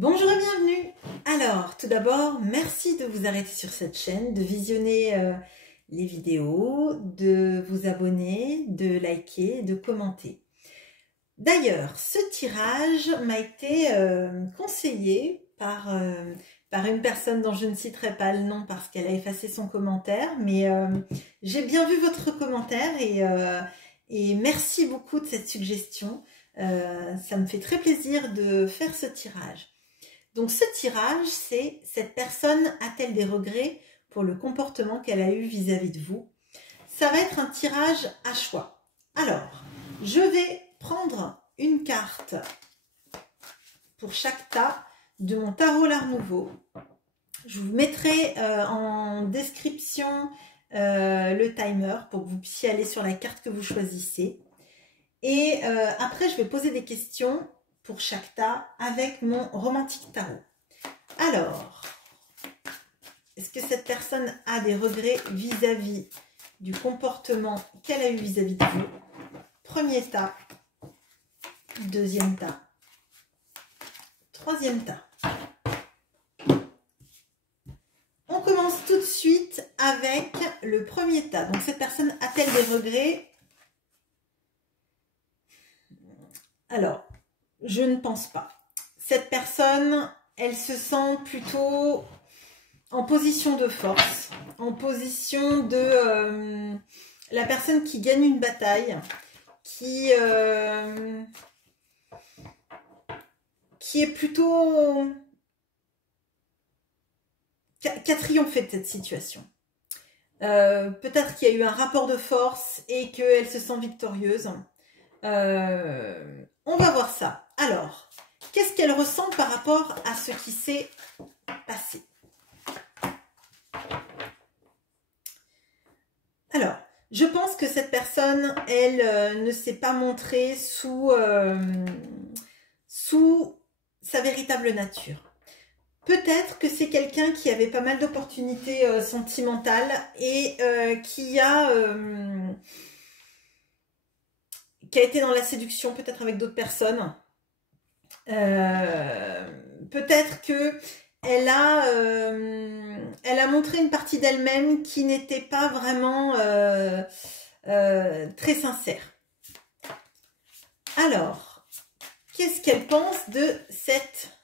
Bonjour et bienvenue. Alors, tout d'abord, merci de vous arrêter sur cette chaîne, de visionner les vidéos, de vous abonner, de liker, de commenter. D'ailleurs, ce tirage m'a été conseillé par une personne dont je ne citerai pas le nom parce qu'elle a effacé son commentaire, mais j'ai bien vu votre commentaire et merci beaucoup de cette suggestion. Ça me fait très plaisir de faire ce tirage. Donc ce tirage, c'est cette personne a-t-elle des regrets pour le comportement qu'elle a eu vis-à-vis de vous? Ça va être un tirage à choix. Alors, je vais prendre une carte pour chaque tas de mon tarot l'Art Nouveau. Je vous mettrai en description le timer pour que vous puissiez aller sur la carte que vous choisissez. Et après, je vais poser des questions pour chaque tas avec mon romantique tarot. Alors, est-ce que cette personne a des regrets vis-à-vis du comportement qu'elle a eu vis-à-vis de vous? Premier tas, deuxième tas, troisième tas. On commence tout de suite avec le premier tas. Donc cette personne a-t-elle des regrets? Alors, je ne pense pas. Cette personne, elle se sent plutôt en position de force, en position de la personne qui gagne une bataille, qui est plutôt... qui a triomphé de cette situation. Peut-être qu'il y a eu un rapport de force et qu'elle se sent victorieuse. On va voir ça. Alors, qu'est-ce qu'elle ressent par rapport à ce qui s'est passé? Alors, je pense que cette personne, elle ne s'est pas montrée sous sa véritable nature. Peut-être que c'est quelqu'un qui avait pas mal d'opportunités sentimentales et qui a été dans la séduction, peut-être avec d'autres personnes. Peut-être que elle a montré une partie d'elle-même qui n'était pas vraiment très sincère. Alors, qu'est-ce qu'elle pense de cette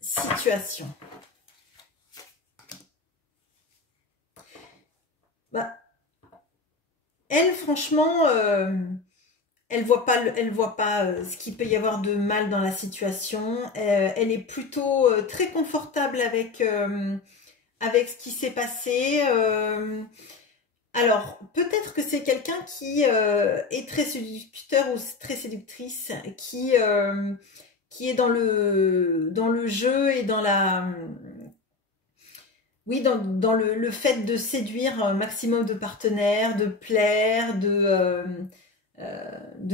situation? Elle, franchement, elle voit pas ce qu'il peut y avoir de mal dans la situation. Elle est plutôt très confortable avec ce qui s'est passé. Alors, peut-être que c'est quelqu'un qui est très séducteur ou très séductrice, qui est dans le jeu et dans la... Oui, dans le fait de séduire un maximum de partenaires, de plaire, de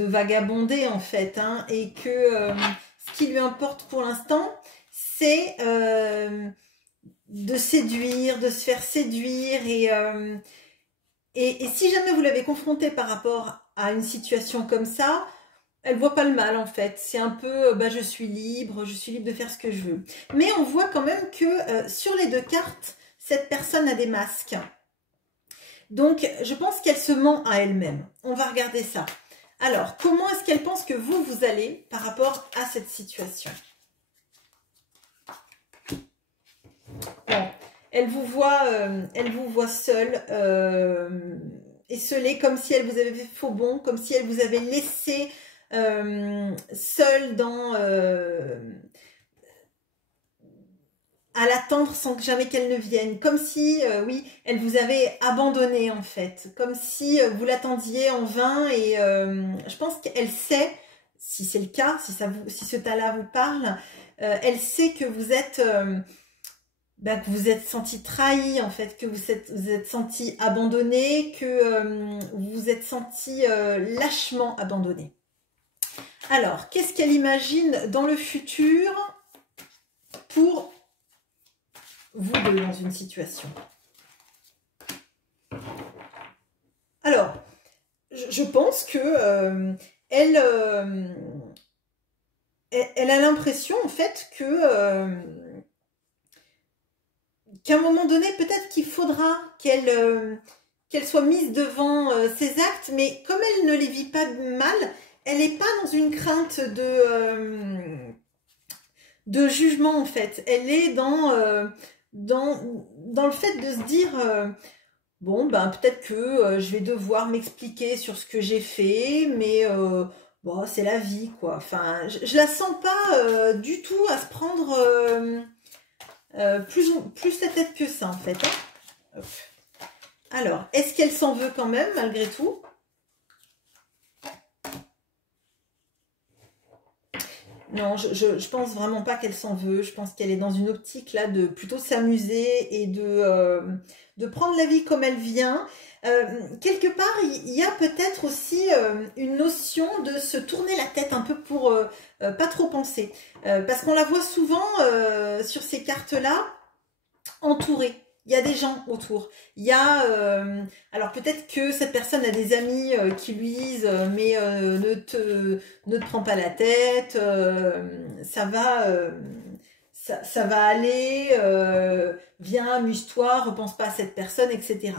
vagabonder en fait, hein, et que ce qui lui importe pour l'instant, c'est de séduire, de se faire séduire, et si jamais vous l'avez confrontée par rapport à une situation comme ça, elle voit pas le mal en fait. C'est un peu, je suis libre de faire ce que je veux. Mais on voit quand même que sur les deux cartes, cette personne a des masques. Donc, je pense qu'elle se ment à elle-même. On va regarder ça. Alors, comment est-ce qu'elle pense que vous allez par rapport à cette situation? Bon, elle vous voit seule, esselée, comme si elle vous avait fait faux bond, comme si elle vous avait laissé seule à l'attendre sans jamais qu'elle ne vienne, comme si, oui, elle vous avait abandonné en fait, comme si vous l'attendiez en vain, et je pense qu'elle sait, si c'est le cas, si ce tas-là vous parle, elle sait que vous êtes senti trahi en fait, que vous êtes senti abandonné, que vous vous êtes senti lâchement abandonné. Alors, qu'est-ce qu'elle imagine dans le futur pour vous deux dans une situation? Alors, je pense que elle elle a l'impression en fait que qu'à un moment donné, peut-être qu'il faudra qu'elle soit mise devant ses actes, mais comme elle ne les vit pas mal, elle n'est pas dans une crainte de jugement en fait. Elle est dans le fait de se dire bon ben peut-être que je vais devoir m'expliquer sur ce que j'ai fait, mais bon c'est la vie quoi. Enfin je la sens pas du tout à se prendre plus la tête que ça en fait. Hein. Hop. Alors est-ce qu'elle s'en veut quand même malgré tout? Non, je pense vraiment pas qu'elle s'en veut. Je pense qu'elle est dans une optique là de plutôt s'amuser et de prendre la vie comme elle vient. Quelque part, il y a peut-être aussi une notion de se tourner la tête un peu pour pas trop penser. Parce qu'on la voit souvent sur ces cartes-là, entourée. Il y a des gens autour. Il y a, alors peut-être que cette personne a des amis qui lui disent mais ne te prends pas la tête, ça va aller, viens, amuse-toi, repense pas à cette personne, etc.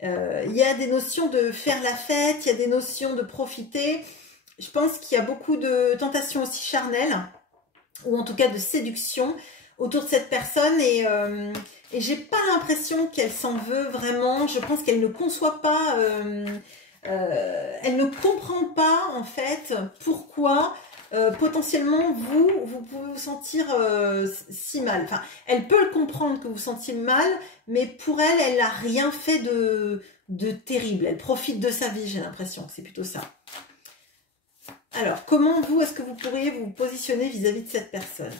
Il y a des notions de faire la fête, il y a des notions de profiter. Je pense qu'il y a beaucoup de tentations aussi charnelles, ou en tout cas de séduction autour de cette personne et j'ai pas l'impression qu'elle s'en veut vraiment. Je pense qu'elle ne conçoit pas, elle ne comprend pas en fait pourquoi potentiellement vous pouvez vous sentir si mal. Enfin, elle peut le comprendre que vous sentiez mal, mais pour elle, elle n'a rien fait de terrible. Elle profite de sa vie, j'ai l'impression. C'est plutôt ça. Alors, comment vous, est-ce que vous pourriez vous positionner vis-à-vis de cette personne ?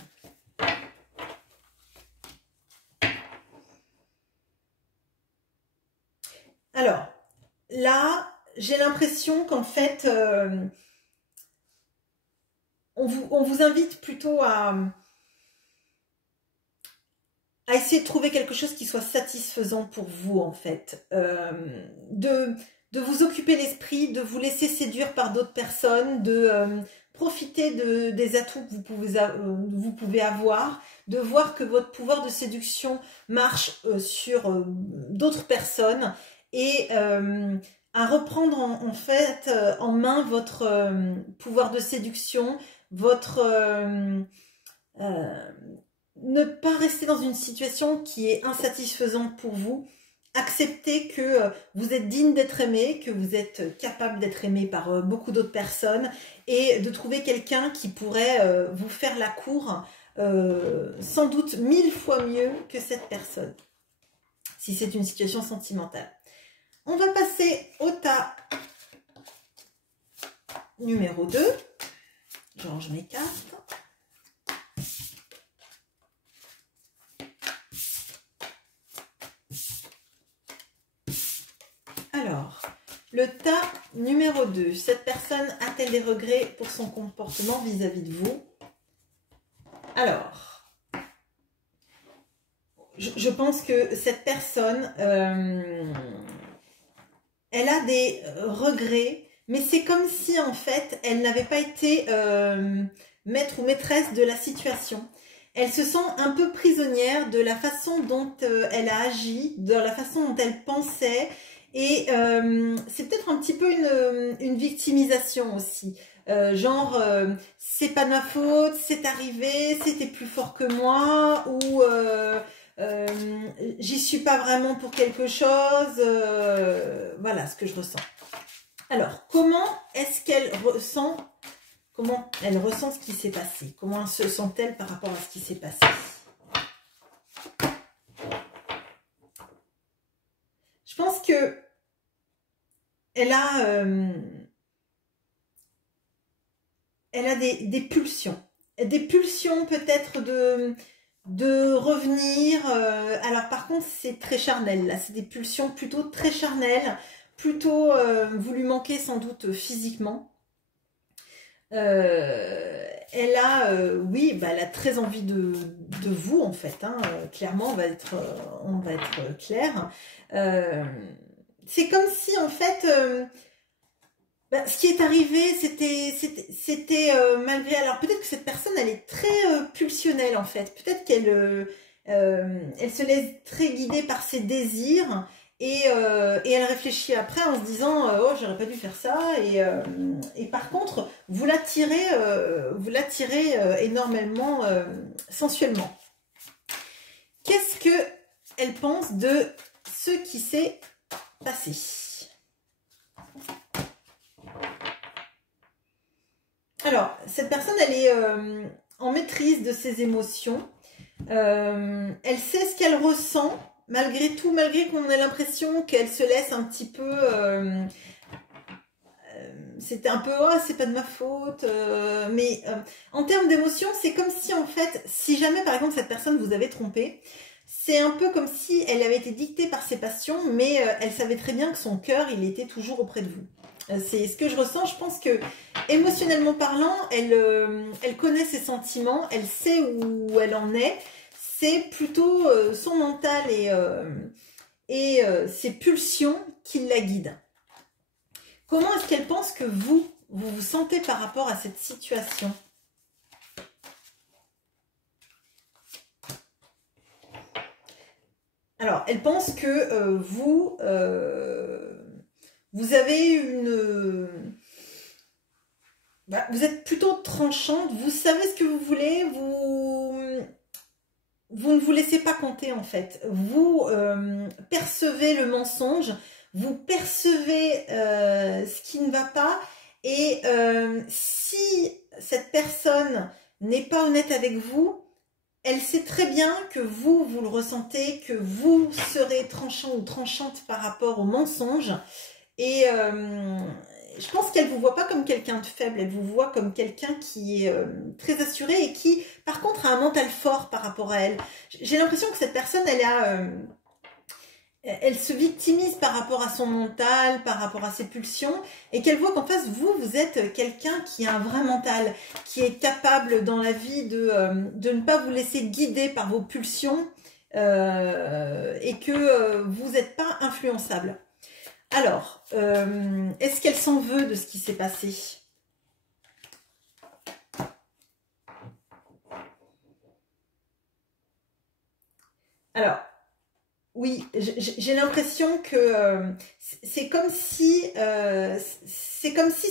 Alors, là, j'ai l'impression qu'en fait, on vous invite plutôt à essayer de trouver quelque chose qui soit satisfaisant pour vous, en fait. De vous occuper l'esprit, de vous laisser séduire par d'autres personnes, de profiter des atouts que vous pouvez avoir, de voir que votre pouvoir de séduction marche sur d'autres personnes et à reprendre en fait en main votre pouvoir de séduction, votre ne pas rester dans une situation qui est insatisfaisante pour vous. Accepter que vous êtes digne d'être aimé, que vous êtes capable d'être aimé par beaucoup d'autres personnes et de trouver quelqu'un qui pourrait vous faire la cour sans doute 1000 fois mieux que cette personne, si c'est une situation sentimentale. On va passer au tas numéro 2. Je range mes cartes. Alors, le tas numéro 2. Cette personne a-t-elle des regrets pour son comportement vis-à-vis de vous? Alors, je pense que cette personne, elle a des regrets, mais c'est comme si en fait, elle n'avait pas été maître ou maîtresse de la situation. Elle se sent un peu prisonnière de la façon dont elle a agi, de la façon dont elle pensait. Et c'est peut-être un petit peu une victimisation aussi. Genre, c'est pas de ma faute, c'est arrivé, c'était plus fort que moi, ou j'y suis pas vraiment pour quelque chose. Voilà ce que je ressens. Alors, comment est-ce qu'elle ressent, comment elle ressent ce qui s'est passé? Comment se sent-elle par rapport à ce qui s'est passé? Je pense que elle a des pulsions. Des pulsions peut-être de revenir. Alors par contre, c'est très charnel. Là, c'est des pulsions plutôt très charnelles. Plutôt, vous lui manquez sans doute physiquement. Elle a, oui, bah, elle a très envie de vous en fait. Hein. Clairement, on va être clair. C'est comme si en fait, Ben, ce qui est arrivé, c'était malgré... Alors peut-être que cette personne, elle est très pulsionnelle en fait. Peut-être elle se laisse très guider par ses désirs et elle réfléchit après en se disant oh, j'aurais pas dû faire ça. Et par contre, vous l'attirez énormément sensuellement. Qu'est-ce que elle pense de ce qui s'est passé? Alors, cette personne, elle est en maîtrise de ses émotions. Elle sait ce qu'elle ressent, malgré tout, malgré qu'on ait l'impression qu'elle se laisse un petit peu... c'était un peu, oh, c'est pas de ma faute. Mais en termes d'émotions, c'est comme si, en fait, si jamais, par exemple, cette personne vous avait trompé, c'est un peu comme si elle avait été dictée par ses passions, mais elle savait très bien que son cœur, il était toujours auprès de vous. C'est ce que je ressens. Je pense que émotionnellement parlant, elle connaît ses sentiments, elle sait où elle en est. C'est plutôt son mental et ses pulsions qui la guident. Comment est-ce qu'elle pense que vous vous sentez par rapport à cette situation? Alors, elle pense que vous avez vous êtes plutôt tranchante, vous savez ce que vous voulez, vous ne vous laissez pas compter en fait. Vous percevez le mensonge, vous percevez ce qui ne va pas et si cette personne n'est pas honnête avec vous, elle sait très bien que vous le ressentez, que vous serez tranchant ou tranchante par rapport au mensonge. Et je pense qu'elle ne vous voit pas comme quelqu'un de faible, elle vous voit comme quelqu'un qui est très assuré et qui, par contre, a un mental fort par rapport à elle. J'ai l'impression que cette personne, elle se victimise par rapport à son mental, par rapport à ses pulsions, et qu'elle voit qu'en face, vous êtes quelqu'un qui a un vrai mental, qui est capable dans la vie de ne pas vous laisser guider par vos pulsions, et que vous n'êtes pas influençable. Alors, est-ce qu'elle s'en veut de ce qui s'est passé? Alors, oui, j'ai l'impression que c'est comme si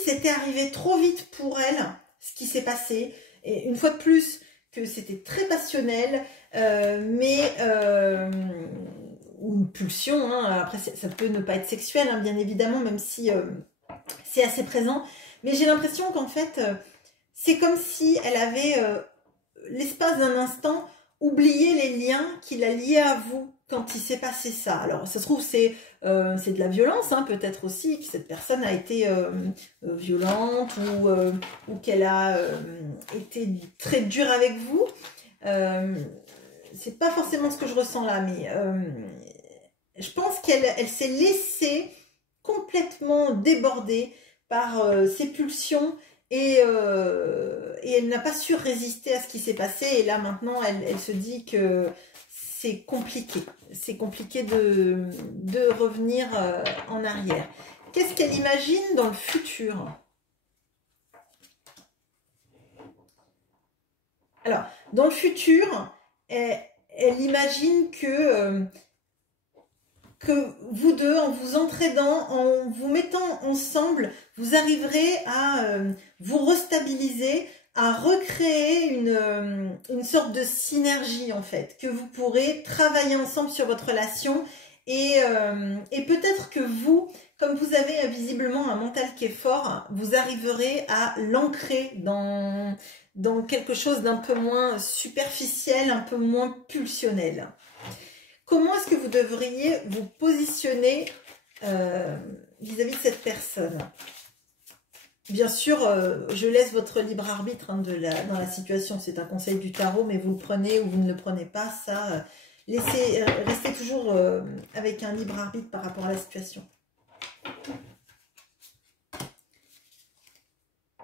c'était arrivé trop vite pour elle, ce qui s'est passé. Et une fois de plus, que c'était très passionnel, mais ou une pulsion. Hein, après, ça peut ne pas être sexuel, hein, bien évidemment, même si c'est assez présent. Mais j'ai l'impression qu'en fait, c'est comme si elle avait l'espace d'un instant oublié les liens qui la liaient à vous quand il s'est passé ça. Alors, ça se trouve, c'est de la violence, hein, peut-être aussi, que cette personne a été violente ou qu'elle a été très dure avec vous. C'est pas forcément ce que je ressens là, mais je pense qu'elle s'est laissée complètement déborder par ses pulsions et elle n'a pas su résister à ce qui s'est passé. Et là, maintenant, elle se dit que c'est compliqué. C'est compliqué de revenir en arrière. Qu'est-ce qu'elle imagine dans le futur? Alors, dans le futur, elle imagine que vous deux, en vous entraidant, en vous mettant ensemble, vous arriverez à vous restabiliser, à recréer une sorte de synergie en fait, que vous pourrez travailler ensemble sur votre relation et peut-être que vous, comme vous avez visiblement un mental qui est fort, vous arriverez à l'ancrer dans quelque chose d'un peu moins superficiel, un peu moins pulsionnel. Comment est-ce que vous devriez vous positionner vis-à-vis de cette personne? Bien sûr, je laisse votre libre arbitre hein, dans la situation. C'est un conseil du tarot, mais vous le prenez ou vous ne le prenez pas. Ça, restez toujours avec un libre arbitre par rapport à la situation.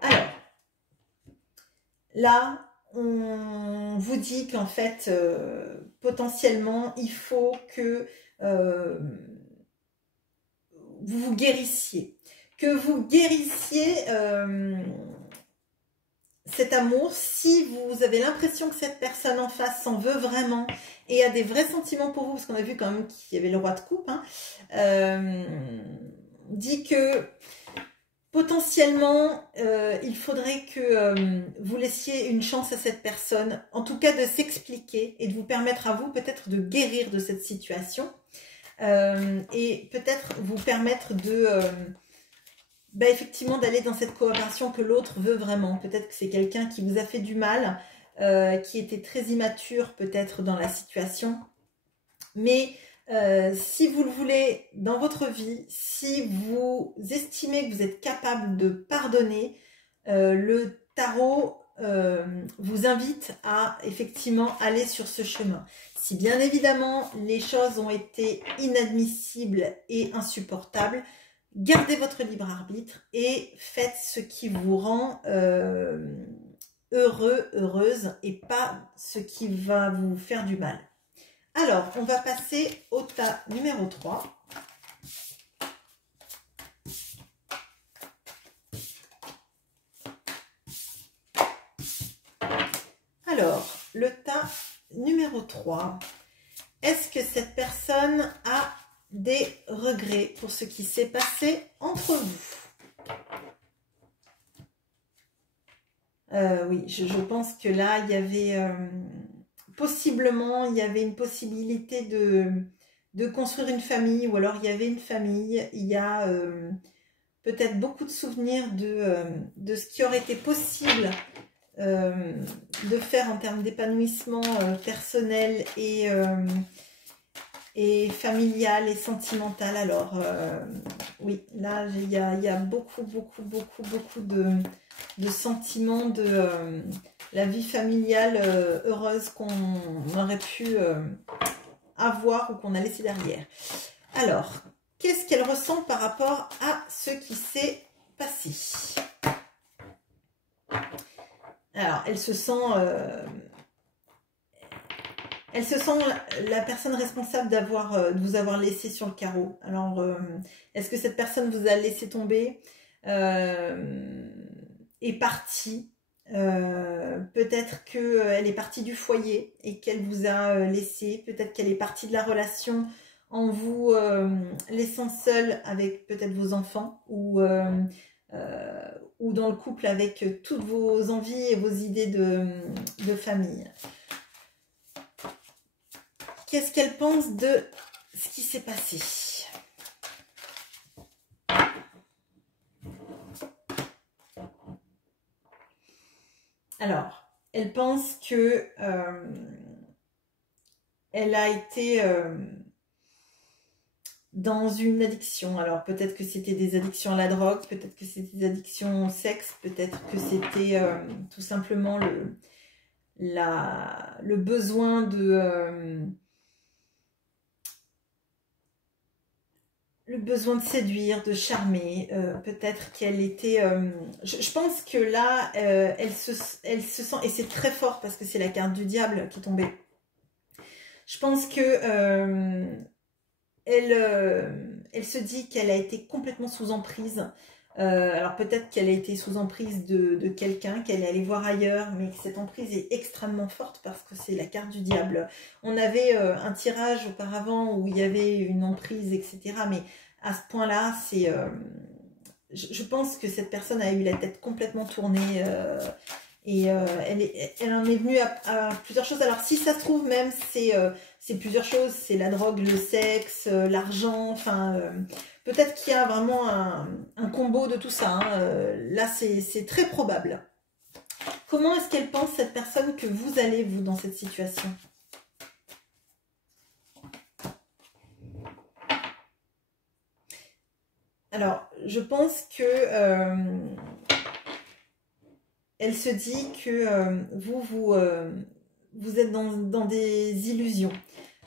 Alors, là, on vous dit qu'en fait, potentiellement, il faut que vous vous guérissiez, que vous guérissiez cet amour. Si vous avez l'impression que cette personne en face s'en veut vraiment et a des vrais sentiments pour vous, parce qu'on a vu quand même qu'il y avait le roi de coupe, hein, dit que potentiellement, il faudrait que vous laissiez une chance à cette personne, en tout cas de s'expliquer et de vous permettre à vous peut-être de guérir de cette situation et peut-être vous permettre de effectivement d'aller dans cette coopération que l'autre veut vraiment. Peut-être que c'est quelqu'un qui vous a fait du mal, qui était très immature peut-être dans la situation, mais si vous le voulez dans votre vie, si vous estimez que vous êtes capable de pardonner, le tarot vous invite à effectivement aller sur ce chemin. Si bien évidemment les choses ont été inadmissibles et insupportables, gardez votre libre arbitre et faites ce qui vous rend heureux, heureuse et pas ce qui va vous faire du mal. Alors, on va passer au tas numéro 3. Alors, le tas numéro 3. Est-ce que cette personne a des regrets pour ce qui s'est passé entre vous? Oui, je pense que là, il y avait... possiblement, il y avait une possibilité de construire une famille, ou alors il y avait une famille. Il y a peut-être beaucoup de souvenirs de ce qui aurait été possible de faire en termes d'épanouissement personnel et familial et sentimental. Alors, oui, là, il y a beaucoup de sentiments de la vie familiale heureuse qu'on aurait pu avoir ou qu'on a laissé derrière. Alors, qu'est-ce qu'elle ressent par rapport à ce qui s'est passé? Alors, elle se sent la personne responsable de vous avoir laissé sur le carreau. Alors, est-ce que cette personne vous a laissé tomber, est partie? Peut-être qu'elle est partie du foyer et qu'elle vous a laissé. Peut-être qu'elle est partie de la relation en vous laissant seule avec peut-être vos enfants ou dans le couple avec toutes vos envies et vos idées de famille. Qu'est-ce qu'elle pense de ce qui s'est passé? Alors, elle pense que elle a été dans une addiction. Alors, peut-être que c'était des addictions à la drogue, peut-être que c'était des addictions au sexe, peut-être que c'était tout simplement le besoin de... le besoin de séduire, de charmer, peut-être qu'elle était... je pense que là, elle se sent... Et c'est très fort parce que c'est la carte du diable qui est tombée. Je pense que elle se dit qu'elle a été complètement sous emprise. Alors peut-être qu'elle a été sous emprise de quelqu'un, qu'elle est allée voir ailleurs, mais que cette emprise est extrêmement forte parce que c'est la carte du diable. On avait un tirage auparavant où il y avait une emprise, etc. Mais à ce point-là, c'est, je pense que cette personne a eu la tête complètement tournée et elle en est venue à plusieurs choses. Alors si ça se trouve même, c'est plusieurs choses, c'est la drogue, le sexe, l'argent, enfin... peut-être qu'il y a vraiment un combo de tout ça. Hein. Là, c'est très probable. Comment est-ce qu'elle pense, cette personne, que vous allez, vous, dans cette situation? Alors, je pense que elle se dit que vous êtes dans des illusions.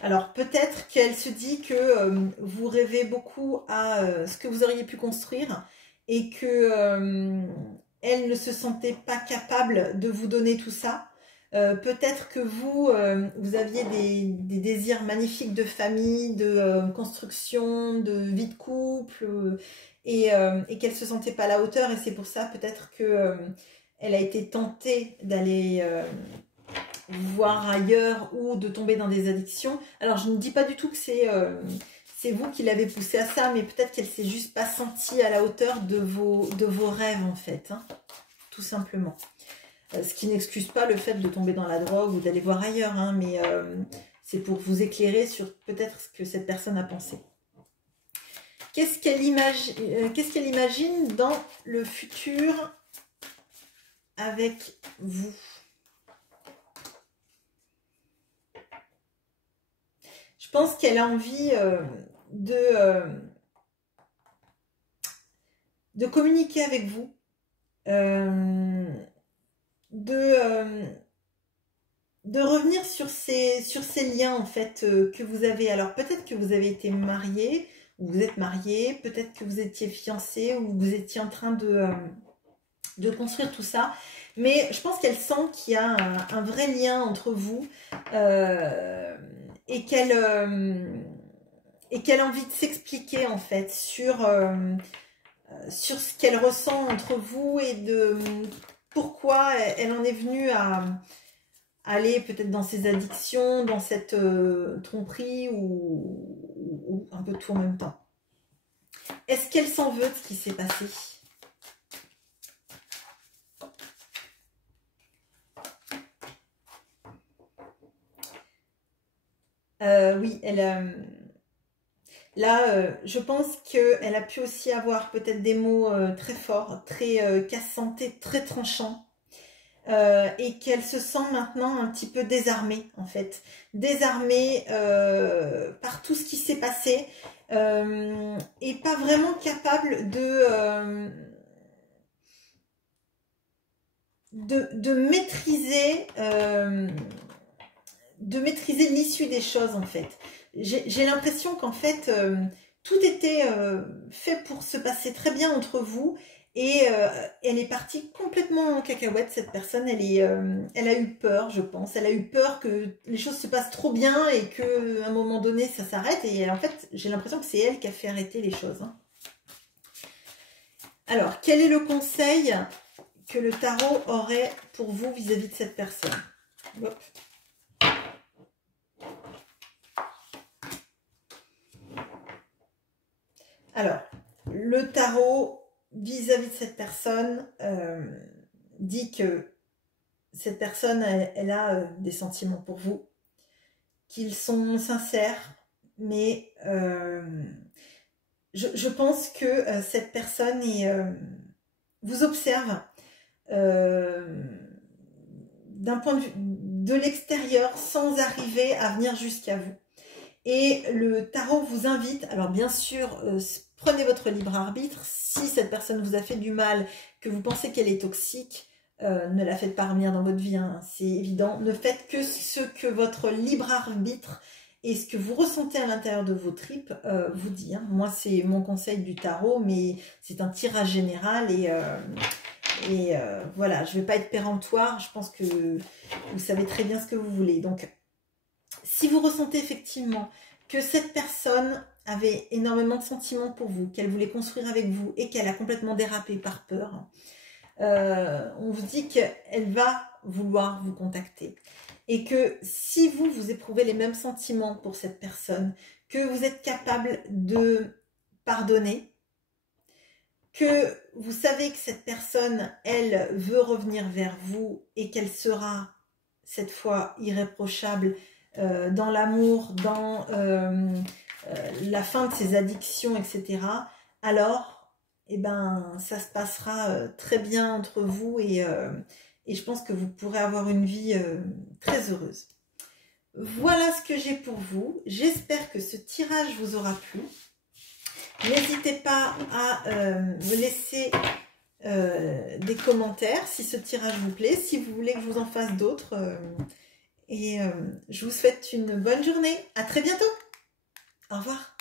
Alors peut-être qu'elle se dit que vous rêvez beaucoup à ce que vous auriez pu construire et que elle ne se sentait pas capable de vous donner tout ça. Peut-être que vous, vous aviez des désirs magnifiques de famille, de construction, de vie de couple, et qu'elle ne se sentait pas à la hauteur. Et c'est pour ça peut-être que elle a été tentée d'aller voir ailleurs ou de tomber dans des addictions. Alors je ne dis pas du tout que c'est vous qui l'avez poussée à ça, mais peut-être qu'elle s'est juste pas sentie à la hauteur de vos rêves en fait, hein, tout simplement. Ce qui n'excuse pas le fait de tomber dans la drogue ou d'aller voir ailleurs, hein, mais c'est pour vous éclairer sur peut-être ce que cette personne a pensé. Qu'est-ce qu'elle imagine dans le futur avec vous? Je pense qu'elle a envie de communiquer avec vous, de revenir sur ces liens en fait que vous avez. Alors peut-être que vous avez été marié, ou vous êtes marié, peut-être que vous étiez fiancé, ou vous étiez en train de construire tout ça. Mais je pense qu'elle sent qu'il y a un vrai lien entre vous et qu'elle a envie de s'expliquer en fait sur ce qu'elle ressent entre vous et de pourquoi elle en est venue à aller peut-être dans ses addictions, dans cette tromperie ou un peu tout en même temps. Est-ce qu'elle s'en veut de ce qui s'est passé ? Oui, là, je pense qu'elle a pu aussi avoir peut-être des mots très forts, très cassants, très tranchants, et qu'elle se sent maintenant un petit peu désarmée, en fait. Désarmée par tout ce qui s'est passé, et pas vraiment capable de maîtriser... de maîtriser l'issue des choses en fait. J'ai l'impression qu'en fait tout était fait pour se passer très bien entre vous et elle est partie complètement en cacahuète cette personne. Elle a eu peur, je pense. Elle a eu peur que les choses se passent trop bien et qu'à un moment donné ça s'arrête, et en fait j'ai l'impression que c'est elle qui a fait arrêter les choses, hein. Alors quel est le conseil que le tarot aurait pour vous vis-à-vis de cette personne? Hop. Alors, le tarot, vis-à-vis de cette personne, dit que cette personne, elle a des sentiments pour vous, qu'ils sont sincères, mais je pense que cette personne vous observe d'un point de vue de l'extérieur sans arriver à venir jusqu'à vous. Et le tarot vous invite, alors bien sûr, prenez votre libre arbitre. Si cette personne vous a fait du mal, que vous pensez qu'elle est toxique, ne la faites pas revenir dans votre vie, hein, c'est évident. Ne faites que ce que votre libre arbitre et ce que vous ressentez à l'intérieur de vos tripes vous dit, hein. Moi, c'est mon conseil du tarot, mais c'est un tirage général et voilà, je ne vais pas être péremptoire. Je pense que vous savez très bien ce que vous voulez. Donc, si vous ressentez effectivement que cette personne avait énormément de sentiments pour vous, qu'elle voulait construire avec vous et qu'elle a complètement dérapé par peur, on vous dit qu'elle va vouloir vous contacter. Et que si vous éprouvez les mêmes sentiments pour cette personne, que vous êtes capable de pardonner, que vous savez que cette personne, elle, veut revenir vers vous et qu'elle sera cette fois irréprochable dans l'amour, dans la fin de ses addictions, etc. Alors, eh ben, ça se passera très bien entre vous et je pense que vous pourrez avoir une vie très heureuse. Voilà ce que j'ai pour vous. J'espère que ce tirage vous aura plu. N'hésitez pas à me laisser des commentaires si ce tirage vous plaît, si vous voulez que je vous en fasse d'autres. Et je vous souhaite une bonne journée. À très bientôt. Au revoir.